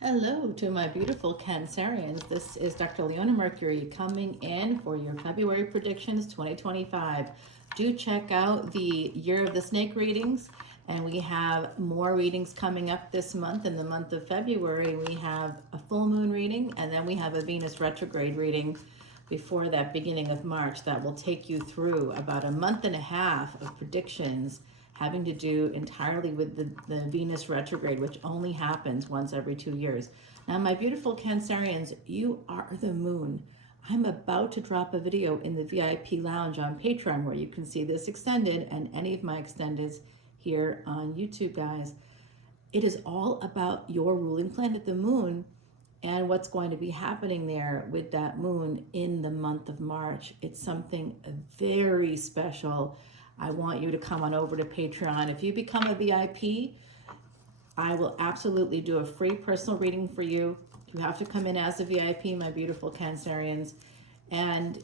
Hello to my beautiful Cancerians. This is Dr. Leona Mercury coming in for your February predictions 2025. Do check out the Year of the Snake readings, and we have more readings coming up this month. In the month of February, we have a full moon reading, and then we have a Venus retrograde reading before that beginning of March that will take you through about a month and a half of predictions having to do entirely with the Venus retrograde, which only happens once every 2 years. Now, my beautiful Cancerians, you are the moon. I'm about to drop a video in the VIP lounge on Patreon where you can see this extended and any of my extendeds here on YouTube, guys. It is all about your ruling planet, the moon, and what's going to be happening there with that moon in the month of March. It's something very special. I want you to come on over to Patreon. If you become a VIP, I will absolutely do a free personal reading for you. You have to come in as a VIP, my beautiful Cancerians. And,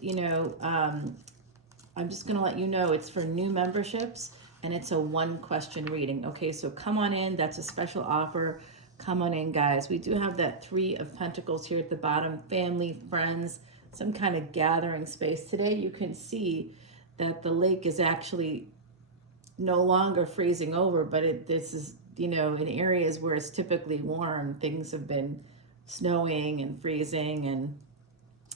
I'm just going to let you know it's for new memberships, and it's a one-question reading. Okay, so come on in. That's a special offer. Come on in, guys. We do have that Three of Pentacles here at the bottom. Family, friends, some kind of gathering space. Today you can see that the lake is actually no longer freezing over, but this is, in areas where it's typically warm, things have been snowing and freezing. And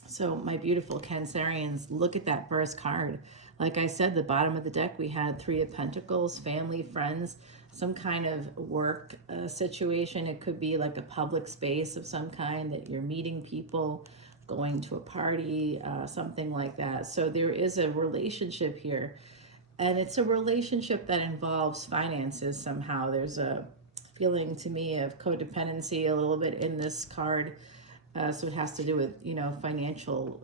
so my beautiful Cancerians, look at that first card. Like I said, the bottom of the deck, we had Three of Pentacles, family, friends, some kind of work situation. It could be like a public space of some kind that you're meeting people, going to a party, something like that. So there is a relationship here, and it's a relationship that involves finances somehow. There's a feeling to me of codependency a little bit in this card. So it has to do with, financial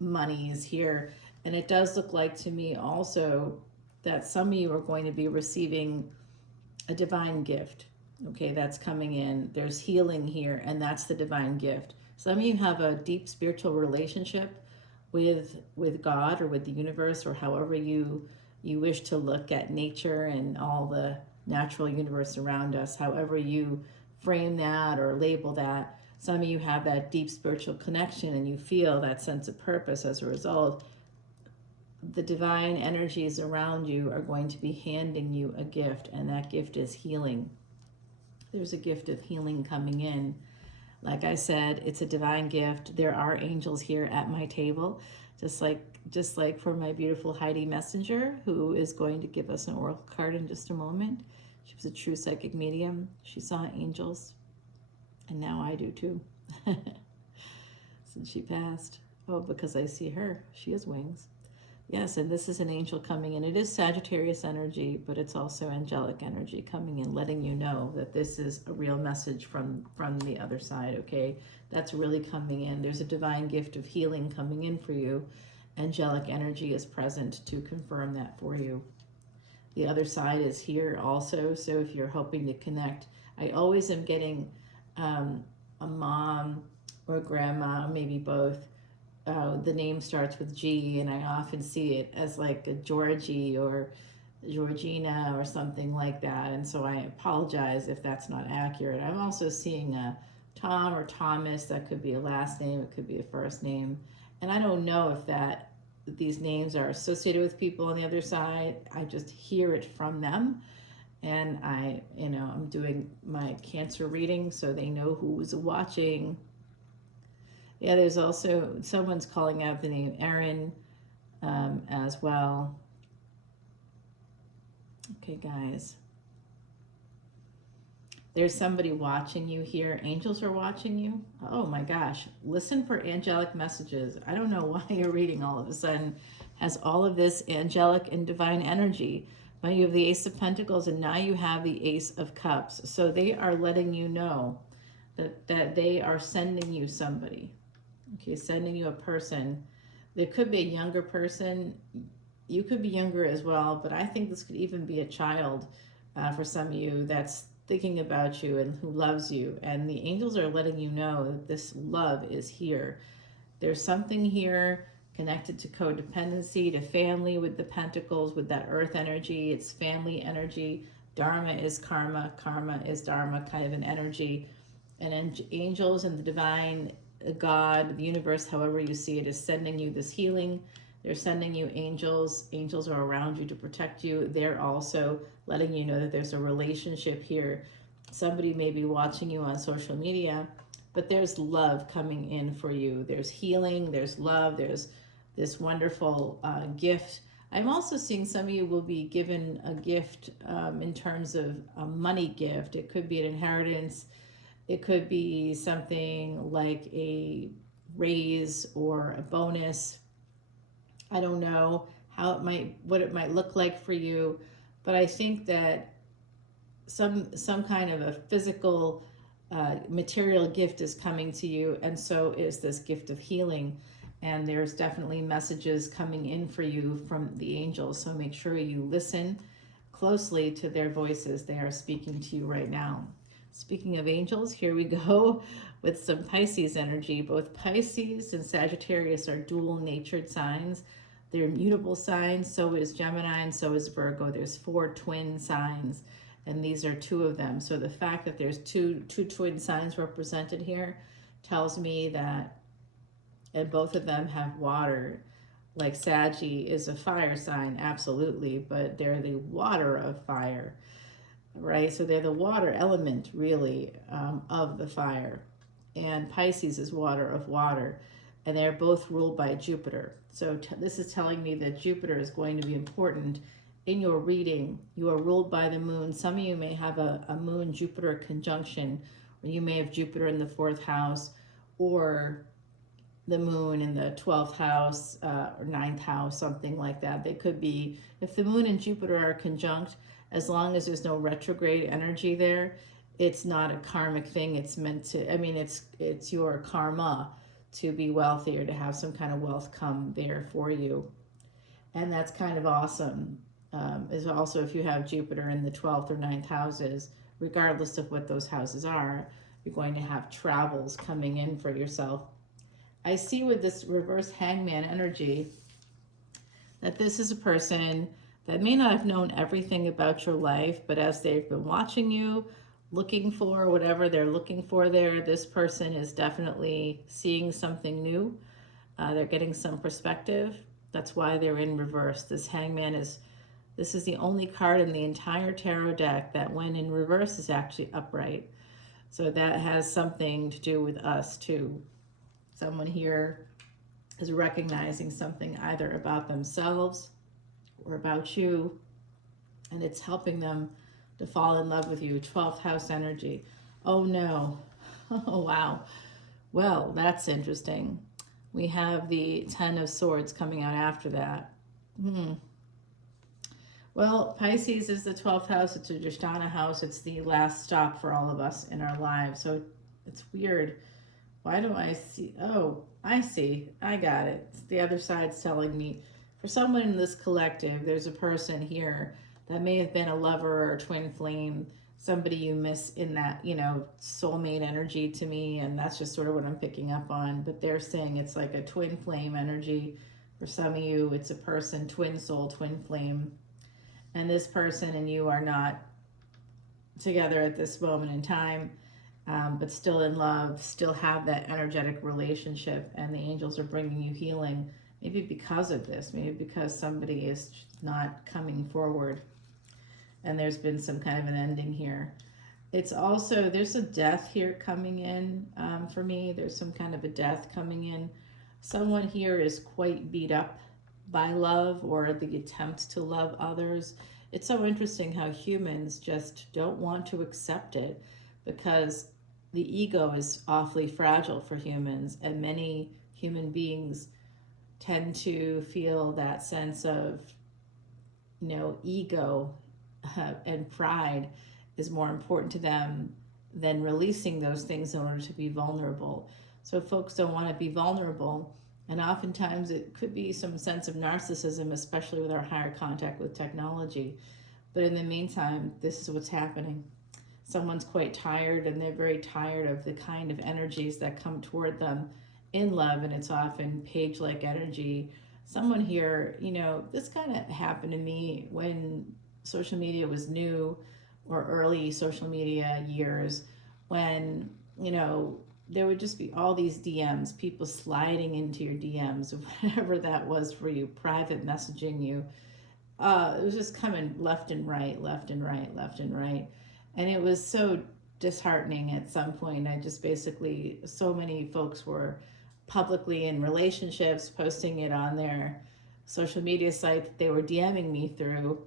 monies here. And it does look like to me also that some of you are going to be receiving a divine gift. Okay, that's coming in. There's healing here, and that's the divine gift. Some of you have a deep spiritual relationship with God or with the universe, or however you wish to look at nature and all the natural universe around us, however you frame that or label that. Some of you have that deep spiritual connection and you feel that sense of purpose as a result. The divine energies around you are going to be handing you a gift, and that gift is healing. There's a gift of healing coming in. Like I said, it's a divine gift. There are angels here at my table, just like for my beautiful Heidi Messenger, who is going to give us an oracle card in just a moment. She was a true psychic medium. She saw angels, and now I do too, since she passed. Oh, because I see her. She has wings. Yes, and this is an angel coming in. It is Sagittarius energy, but it's also angelic energy coming in, letting you know that this is a real message from the other side, okay? That's really coming in. There's a divine gift of healing coming in for you. Angelic energy is present to confirm that for you. The other side is here also, so if you're hoping to connect, I always am getting a mom or grandma, maybe both. The name starts with G, and I often see it as like a Georgie or Georgina or something like that, and so I apologize if that's not accurate. I'm also seeing a Tom or Thomas. That could be a last name, it could be a first name, and I don't know if these names are associated with people on the other side. I just hear it from them, and I'm doing my Cancer reading so they know who's watching. Yeah, there's also, someone's calling out the name Aaron as well. Okay, guys. There's somebody watching you here. Angels are watching you. Oh my gosh. Listen for angelic messages. I don't know why your reading all of a sudden has all of this angelic and divine energy. But you have the Ace of Pentacles, and now you have the Ace of Cups. So they are letting you know that they are sending you somebody. Okay, sending you a person. There could be a younger person. You could be younger as well, but I think this could even be a child for some of you that's thinking about you and who loves you. And the angels are letting you know that this love is here. There's something here connected to codependency, to family with the pentacles, with that earth energy. It's family energy. Dharma is karma. Karma is dharma, kind of an energy. and angels and the divine God, the universe, however you see it, is sending you this healing. They're sending you angels. Angels are around you to protect you. They're also letting you know that there's a relationship here. Somebody may be watching you on social media, but there's love coming in for you. There's healing, there's love, there's this wonderful gift. I'm also seeing some of you will be given a gift in terms of a money gift. It could be an inheritance. It could be something like a raise or a bonus. I don't know what it might look like for you, but I think that some kind of a physical material gift is coming to you, and so is this gift of healing. And there's definitely messages coming in for you from the angels, so make sure you listen closely to their voices. They are speaking to you right now. Speaking of angels, here we go with some Pisces energy. Both Pisces and Sagittarius are dual-natured signs. They're mutable signs. So is Gemini and so is Virgo. There's 4 twin signs, and these are 2 of them. So the fact that there's two twin signs represented here tells me that, and both of them have water. Like Saggy is a fire sign, absolutely, but they're the water of fire, right? So they're the water element, really, of the fire. And Pisces is water of water, and they're both ruled by Jupiter. So this is telling me that Jupiter is going to be important in your reading. You are ruled by the moon. Some of you may have a moon-Jupiter conjunction, or you may have Jupiter in the 4th house, or the moon in the 12th house or 9th house, something like that. They could be, if the moon and Jupiter are conjunct, as long as there's no retrograde energy there, it's not a karmic thing. It's meant to, I mean, it's your karma to be wealthy or to have some kind of wealth come there for you. And that's kind of awesome. Is also if you have Jupiter in the 12th or 9th houses, regardless of what those houses are, you're going to have travels coming in for yourself. I see with this reverse hangman energy that this is a person that may not have known everything about your life, but as they've been watching you, looking for whatever they're looking for there, this person is definitely seeing something new. They're getting some perspective. That's why they're in reverse. This hangman this is the only card in the entire tarot deck that when in reverse is actually upright. So that has something to do with us too. Someone here is recognizing something either about themselves or about you, and it's helping them to fall in love with you. 12th house energy. Oh no. Oh wow. Well, that's interesting. We have the 10 of Swords coming out after that. Well, Pisces is the 12th house. It's a Drishtana house. It's the last stop for all of us in our lives. So it's weird. Why do I see? Oh, I see. I got it. The other side's telling me, for someone in this collective, there's a person here that may have been a lover or a twin flame, somebody you miss in that, soulmate energy to me, and that's just sort of what I'm picking up on. But they're saying it's like a twin flame energy. For some of you, it's a person, twin soul, twin flame. And this person and you are not together at this moment in time, but still in love, still have that energetic relationship, and the angels are bringing you healing. Maybe because of this, maybe because somebody is not coming forward, and there's been some kind of an ending here. It's also, there's a death here coming in for me. There's some kind of a death coming in. Someone here is quite beat up by love or the attempt to love others. It's so interesting how humans just don't want to accept it, because the ego is awfully fragile for humans, and many human beings tend to feel that sense of, ego and pride is more important to them than releasing those things in order to be vulnerable. So folks don't want to be vulnerable, and oftentimes it could be some sense of narcissism, especially with our higher contact with technology. But in the meantime, this is what's happening. Someone's quite tired, and they're very tired of the kind of energies that come toward them in love, and it's often page-like energy. Someone here, this kind of happened to me when social media was new, or early social media years, when you know, there would just be all these DMs, people sliding into your DMs, whatever that was for you, private messaging you. It was just coming left and right, left and right, left and right. And it was so disheartening at some point. I just basically, so many folks were publicly in relationships, posting it on their social media site that they were DMing me through,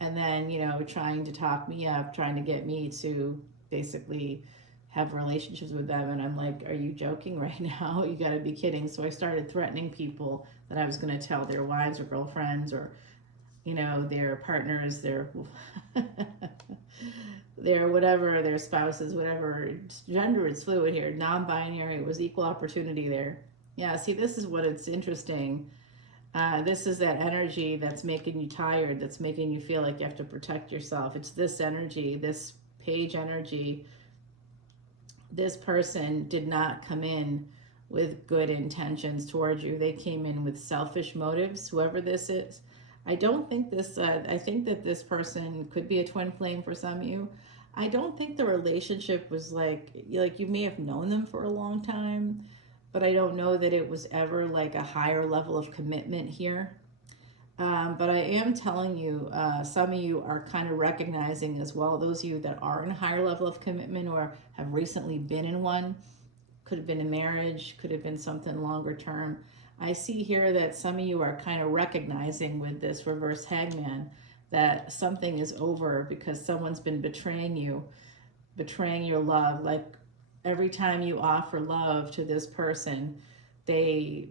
and then, you know, trying to talk me up, trying to get me to basically have relationships with them. And I'm like, are you joking right now? You got to be kidding. So I started threatening people that I was going to tell their wives or girlfriends or, you know, their partners, their their whatever, their spouses, whatever. Gender is fluid here, non-binary. It was equal opportunity there. Yeah, see, this is what it's interesting. This is that energy that's making you tired, that's making you feel like you have to protect yourself. It's this energy, this page energy. This person did not come in with good intentions towards you. They came in with selfish motives, whoever this is. I don't think this, I think that this person could be a twin flame for some of you. I don't think the relationship was like you may have known them for a long time, but I don't know that it was ever like a higher level of commitment here. But I am telling you, some of you are kind of recognizing as well, those of you that are in a higher level of commitment or have recently been in one, could have been a marriage, could have been something longer term. I see here that some of you are kind of recognizing with this reverse hangman that something is over because someone's been betraying you, betraying your love. Like every time you offer love to this person, they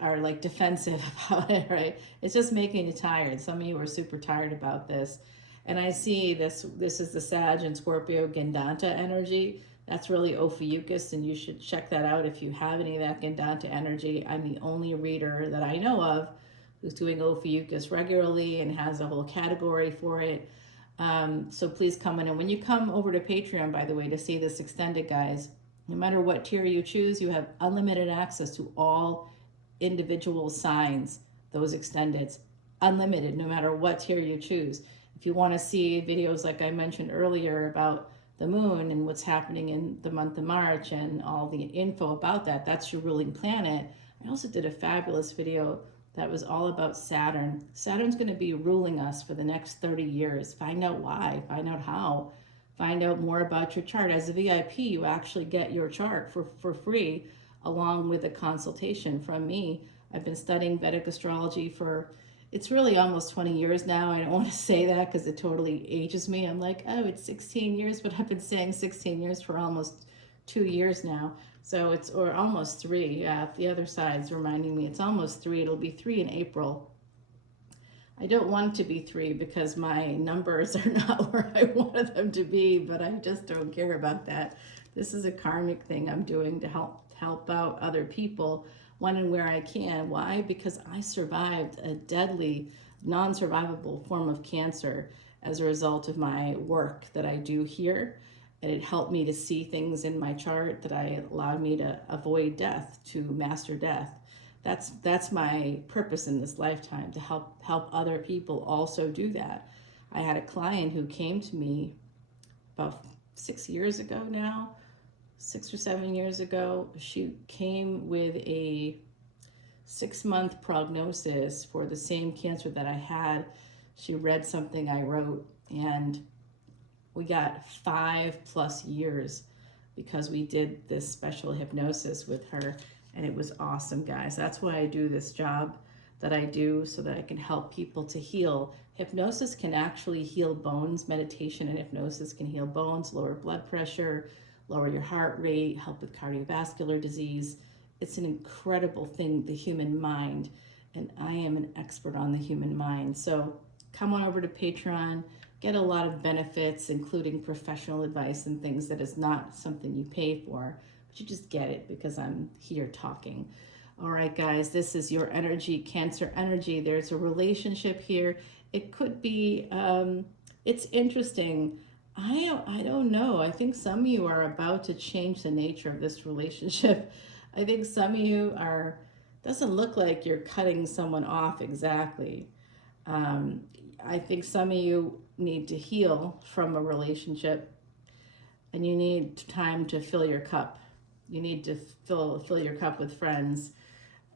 are like defensive about it, right? It's just making you tired. Some of you are super tired about this. And I see this is the Sag and Scorpio Gandanta energy. That's really Ophiuchus, and you should check that out if you have any of that Gandanta energy. I'm the only reader that I know of who's doing Ophiuchus regularly and has a whole category for it. So please come in. And when you come over to Patreon, by the way, to see this extended, guys, no matter what tier you choose, you have unlimited access to all individual signs, those extendeds, unlimited, no matter what tier you choose. If you want to see videos like I mentioned earlier about the moon and what's happening in the month of March and all the info about that, that's your ruling planet. I also did a fabulous video that was all about Saturn. Saturn's going to be ruling us for the next 30 years. Find out why, find out how. Find out more about your chart. As a VIP, you actually get your chart for free along with a consultation from me. I've been studying Vedic astrology for, it's really almost 20 years now. I don't want to say that because it totally ages me. I'm like, oh, it's 16 years, but I've been saying 16 years for almost 2 years now. So it's, or almost 3. Yeah, the other side's reminding me it's almost 3. It'll be 3 in April. I don't want it to be 3 because my numbers are not where I wanted them to be, but I just don't care about that. This is a karmic thing I'm doing to help out other people when and where I can. Why? Because I survived a deadly, non-survivable form of cancer as a result of my work that I do here. And it helped me to see things in my chart that allowed me to avoid death, to master death. That's my purpose in this lifetime, to help other people also do that. I had a client who came to me about 6 years ago now, 6 or 7 years ago. She came with a 6-month prognosis for the same cancer that I had. She read something I wrote, and we got 5+ years because we did this special hypnosis with her. And it was awesome, guys. That's why I do this job that I do, so that I can help people to heal. Hypnosis can actually heal bones. Meditation and hypnosis can heal bones, lower blood pressure, lower your heart rate, help with cardiovascular disease. It's an incredible thing, the human mind. And I am an expert on the human mind. So come on over to Patreon, get a lot of benefits, including professional advice and things that is not something you pay for. You just get it because I'm here talking. All right, guys, this is your energy, Cancer energy. There's a relationship here. It could be, it's interesting. I don't know. I think some of you are about to change the nature of this relationship. I think some of you are, doesn't look like you're cutting someone off exactly. I think some of you need to heal from a relationship. and you need time to fill your cup. You need to fill your cup with friends,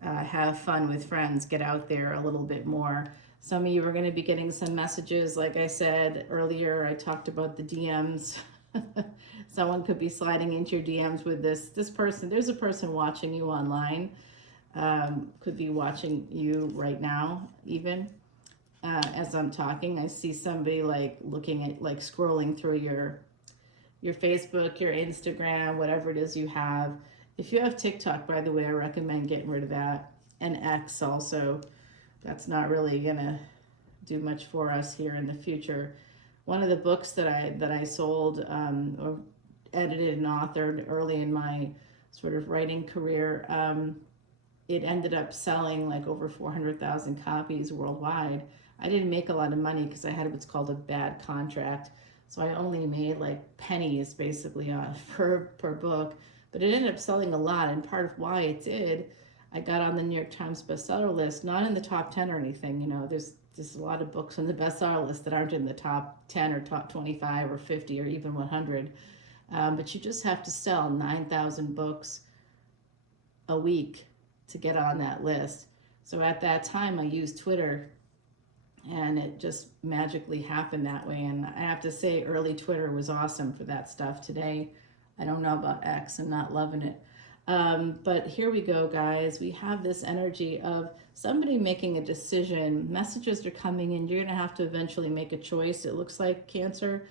have fun with friends, get out there a little bit more. Some of you are going to be getting some messages. Like I said earlier, I talked about the DMs. Someone could be sliding into your DMs with this person. There's a person watching you online. Could be watching you right now, even as I'm talking. I see somebody like looking at, like scrolling through your Facebook, your Instagram, whatever it is you have. If you have TikTok, by the way, I recommend getting rid of that. And X also. That's not really gonna do much for us here in the future. One of the books that I sold or edited and authored early in my sort of writing career, it ended up selling like over 400,000 copies worldwide. I didn't make a lot of money because I had what's called a bad contract. So I only made like pennies basically per book, but it ended up selling a lot. And part of why it did, I got on the New York Times bestseller list, not in the top 10 or anything. You know, there's a lot of books on the bestseller list that aren't in the top 10 or top 25 or 50 or even 100. But you just have to sell 9,000 books a week to get on that list. So at that time, I used Twitter, and it just magically happened that way. And I have to say, early Twitter was awesome for that stuff. Today, I don't know about X. I'm not loving it. But here we go, guys. We have this energy of somebody making a decision. Messages are coming in. You're going to have to eventually make a choice, it looks like, Cancer.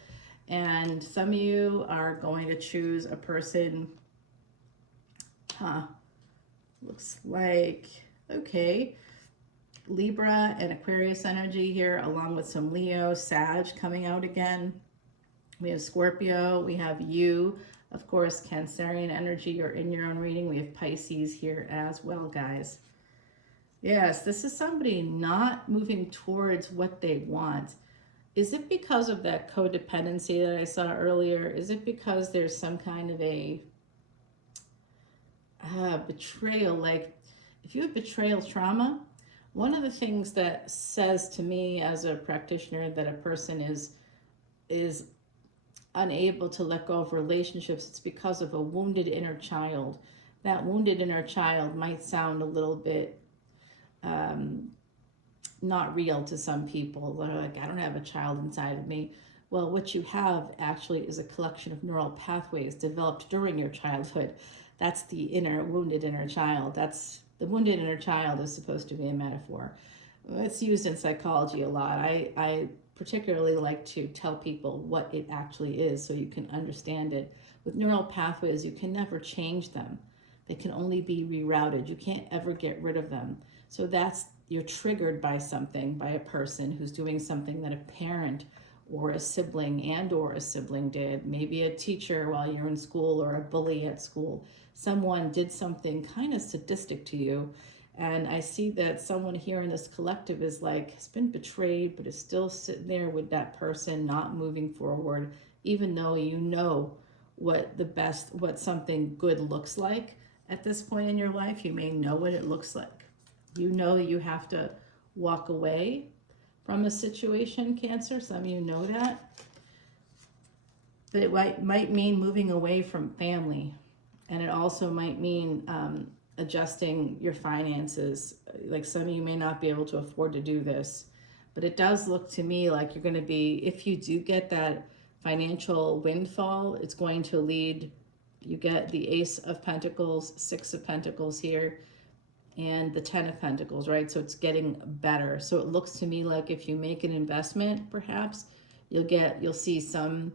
And some of you are going to choose a person. Looks like, okay, Libra and Aquarius energy here, along with some Leo, Sag coming out again. We have Scorpio, we have you, of course, Cancerian energy. You're in your own reading. We have Pisces here as well, guys. Yes, this is somebody not moving towards what they want. Is it because of that codependency that I saw earlier? Is it because there's some kind of a betrayal? Like, if you have betrayal trauma, one of the things that says to me as a practitioner that a person is unable to let go of relationships, it's because of a wounded inner child. That wounded inner child might sound a little bit not real to some people. They're like, I don't have a child inside of me. Well, what you have actually is a collection of neural pathways developed during your childhood. That's the wounded inner child. That's the wounded inner child is supposed to be a metaphor. It's used in psychology a lot. I particularly like to tell people what it actually is so you can understand it. With neural pathways, you can never change them. They can only be rerouted. You can't ever get rid of them. So you're triggered by something, by a person who's doing something that a parent or a sibling did. Maybe a teacher while you're in school, or a bully at school. Someone did something kind of sadistic to you. And I see that someone here in this collective is like, has been betrayed, but is still sitting there with that person, not moving forward, even though you know what something good looks like at this point in your life. You may know what it looks like. You know you have to walk away from a situation, Cancer. Some of you know that. But it might mean moving away from family. And it also might mean adjusting your finances. Like, some of you may not be able to afford to do this. But it does look to me like you're going to be, if you do get that financial windfall, it's going to lead, you get the Ace of Pentacles, Six of Pentacles here, and the 10 of Pentacles, right? So it's getting better. So it looks to me like if you make an investment, perhaps you'll see some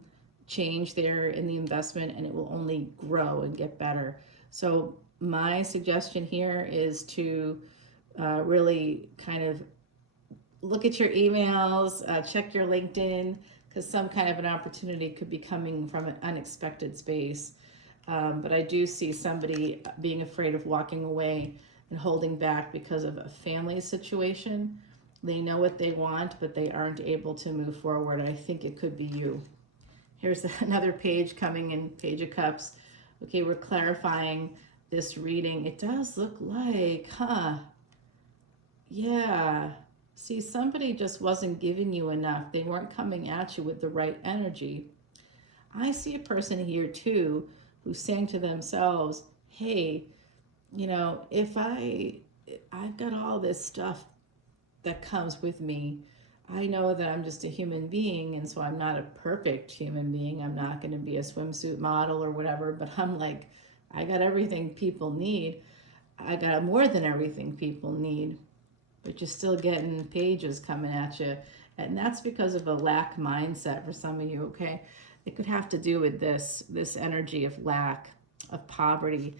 change there in the investment, and it will only grow and get better. So my suggestion here is to really kind of look at your emails, check your LinkedIn, because some kind of an opportunity could be coming from an unexpected space. But I do see somebody being afraid of walking away and holding back because of a family situation. They know what they want, but they aren't able to move forward. I think it could be you. Here's another page coming in, Page of Cups. Okay, we're clarifying this reading. It does look like, yeah. See, somebody just wasn't giving you enough. They weren't coming at you with the right energy. I see a person here too who's saying to themselves, hey, you know, if I've got all this stuff that comes with me. I know that I'm just a human being, and so I'm not a perfect human being. I'm not going to be a swimsuit model or whatever, but I'm like, I got everything people need. I got more than everything people need, but you're still getting pages coming at you. And that's because of a lack mindset for some of you, okay? It could have to do with this energy of lack, of poverty,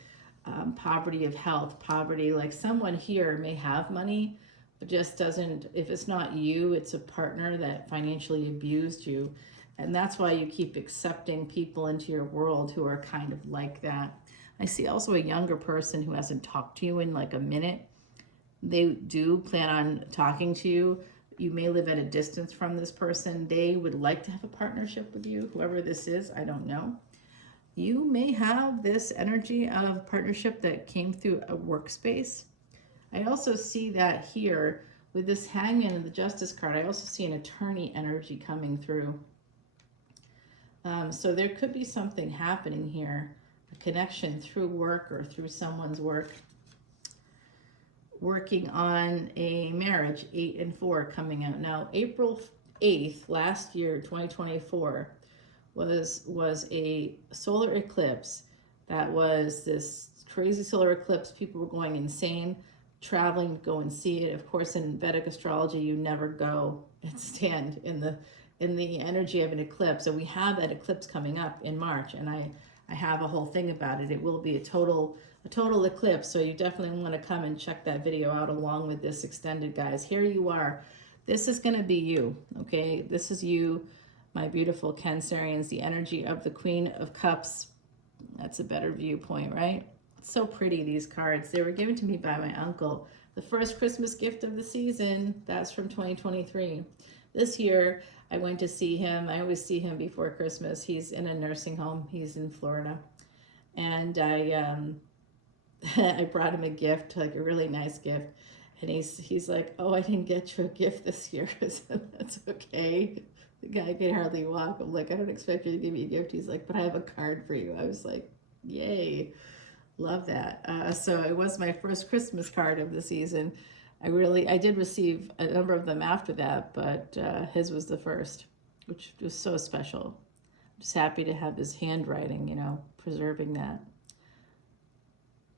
poverty of health, poverty. Like someone here may have money, but just doesn't, if it's not you, it's a partner that financially abused you. And that's why you keep accepting people into your world who are kind of like that. I see also a younger person who hasn't talked to you in like a minute. They do plan on talking to you. You may live at a distance from this person. They would like to have a partnership with you, whoever this is, I don't know. You may have this energy of partnership that came through a workspace. I also see that here with this hangman and the justice card. I also see an attorney energy coming through. So there could be something happening here, a connection through work or through someone's work. Working on a marriage, 8 and 4 coming out. Now, April 8th, last year, 2024, was a solar eclipse. That was this crazy solar eclipse. People were going insane, traveling to go and see it. Of course, in Vedic astrology, you never go and stand in the energy of an eclipse. So we have that eclipse coming up in March, and I have a whole thing about it. It will be a total eclipse, so you definitely want to come and check that video out along with this extended, guys. Here you are. This is going to be you, okay? This is you, my beautiful Cancerians, the energy of the Queen of Cups. That's a better viewpoint, right? It's so pretty, these cards. They were given to me by my uncle. The first Christmas gift of the season, that's from 2023. This year, I went to see him. I always see him before Christmas. He's in a nursing home. He's in Florida. And I brought him a gift, like a really nice gift. And he's like, oh, I didn't get you a gift this year. I said, that's okay. The guy could hardly walk. I'm like, I don't expect you to give me a gift. He's like, but I have a card for you. I was like, yay. Love that. So it was my first Christmas card of the season. I did receive a number of them after that, but his was the first, which was so special. I'm just happy to have his handwriting, you know, preserving that.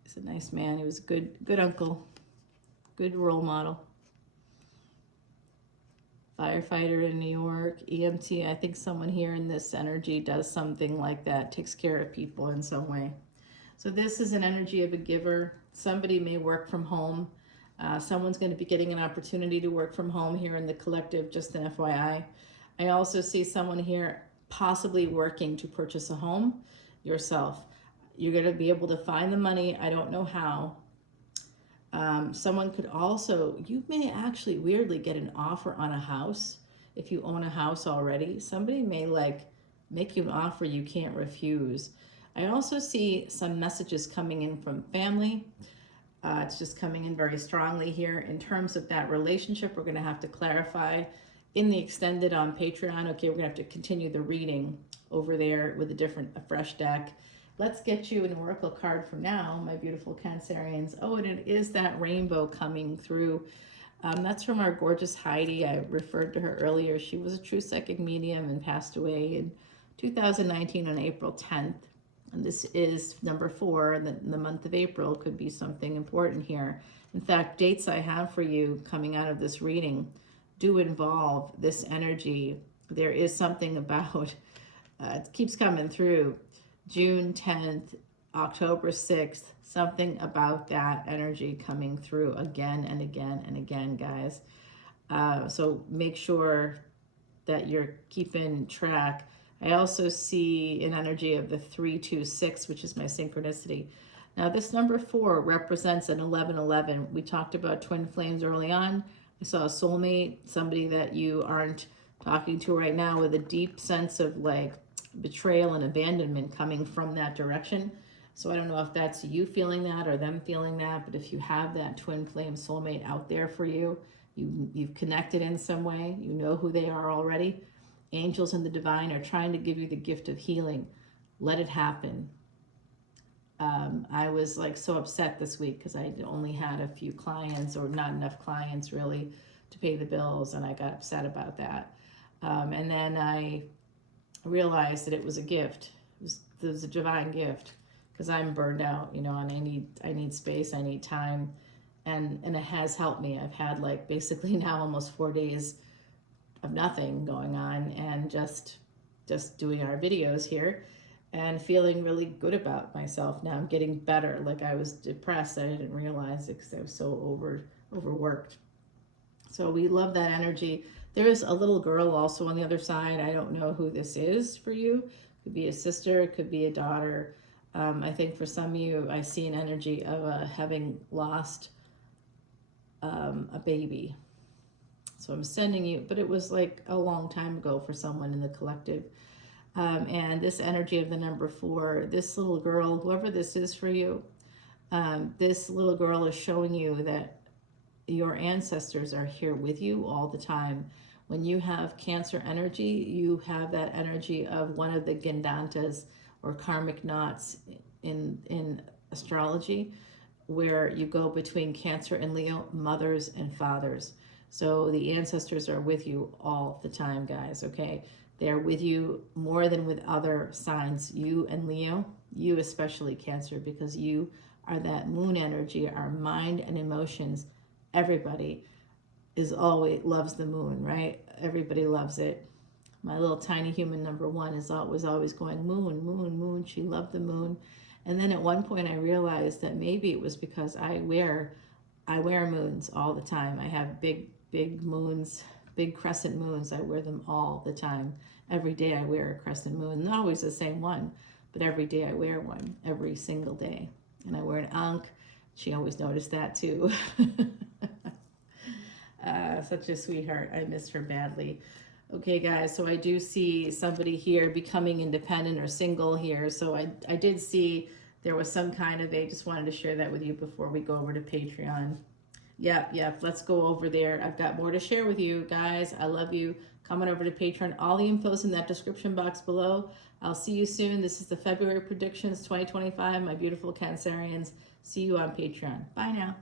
He's a nice man. He was a good uncle, good role model. Firefighter in New York, EMT. I think someone here in this energy does something like that, takes care of people in some way. So this is an energy of a giver. Somebody may work from home. Someone's going to be getting an opportunity to work from home here in the collective, just an FYI. I also see someone here possibly working to purchase a home yourself. You're going to be able to find the money. I don't know how. Someone could also, you may actually weirdly get an offer on a house. If you own a house already, somebody may like make you an offer you can't refuse. I also see some messages coming in from family. It's just coming in very strongly here. In terms of that relationship, we're going to have to clarify in the extended on Patreon. Okay, we're going to have to continue the reading over there with a fresh deck. Let's get you an oracle card from now, my beautiful Cancerians. Oh, and it is that rainbow coming through. That's from our gorgeous Heidi. I referred to her earlier. She was a true psychic medium and passed away in 2019 on April 10th. And this is number 4. The month of April could be something important here. In fact, dates I have for you coming out of this reading do involve this energy. There is something about, it keeps coming through, June 10th, October 6th, something about that energy coming through again and again and again, guys. So make sure that you're keeping track. I also see an energy of the 326, which is my synchronicity. Now, this number 4 represents an 1111. We talked about twin flames early on. I saw a soulmate, somebody that you aren't talking to right now, with a deep sense of like betrayal and abandonment coming from that direction. So I don't know if that's you feeling that or them feeling that, but if you have that twin flame soulmate out there for you, you've connected in some way, you know who they are already. angels and the divine are trying to give you the gift of healing. Let it happen. I was like so upset this week because I only had a few clients, or not enough clients really to pay the bills, and I got upset about that. And then I realized that it was a gift. It was a divine gift, because I'm burned out, you know, and I need space, I need time, and it has helped me. I've had like basically now almost 4 days of nothing going on, and just doing our videos here and feeling really good about myself. Now I'm getting better. Like, I was depressed, I didn't realize it because I was so overworked. So we love that energy. There's a little girl also on the other side. I don't know who this is for you. Could be a sister, it could be a daughter. I think for some of you, I see an energy of having lost a baby. So I'm sending you, but it was like a long time ago for someone in the collective. And this energy of the number 4, this little girl, whoever this is for you, this little girl is showing you that your ancestors are here with you all the time. When you have Cancer energy, you have that energy of one of the Gendantas or karmic knots in astrology, where you go between Cancer and Leo, mothers and fathers. So the ancestors are with you all the time, guys, okay? They're with you more than with other signs. You and Leo, you especially Cancer, because you are that moon energy, our mind and emotions. Everybody loves the moon, right? Everybody loves it. My little tiny human number 1 was always going, moon, moon, moon. She loved the moon. And then at one point I realized that maybe it was because I wear moons all the time. I have big moons, big crescent moons. I wear them all the time. Every day I wear a crescent moon. Not always the same one, but every day I wear one, every single day. And I wear an ankh. She always noticed that too. Such a sweetheart. I miss her badly. Okay, guys, so I do see somebody here becoming independent or single here. So I did see there was some kind of just wanted to share that with you before we go over to Patreon. Yep, let's go over there. I've got more to share with you, guys. I love you. Come on over to Patreon. All the info's in that description box below. I'll see you soon. This is the February predictions 2025, my beautiful Cancerians. See you on Patreon. Bye now.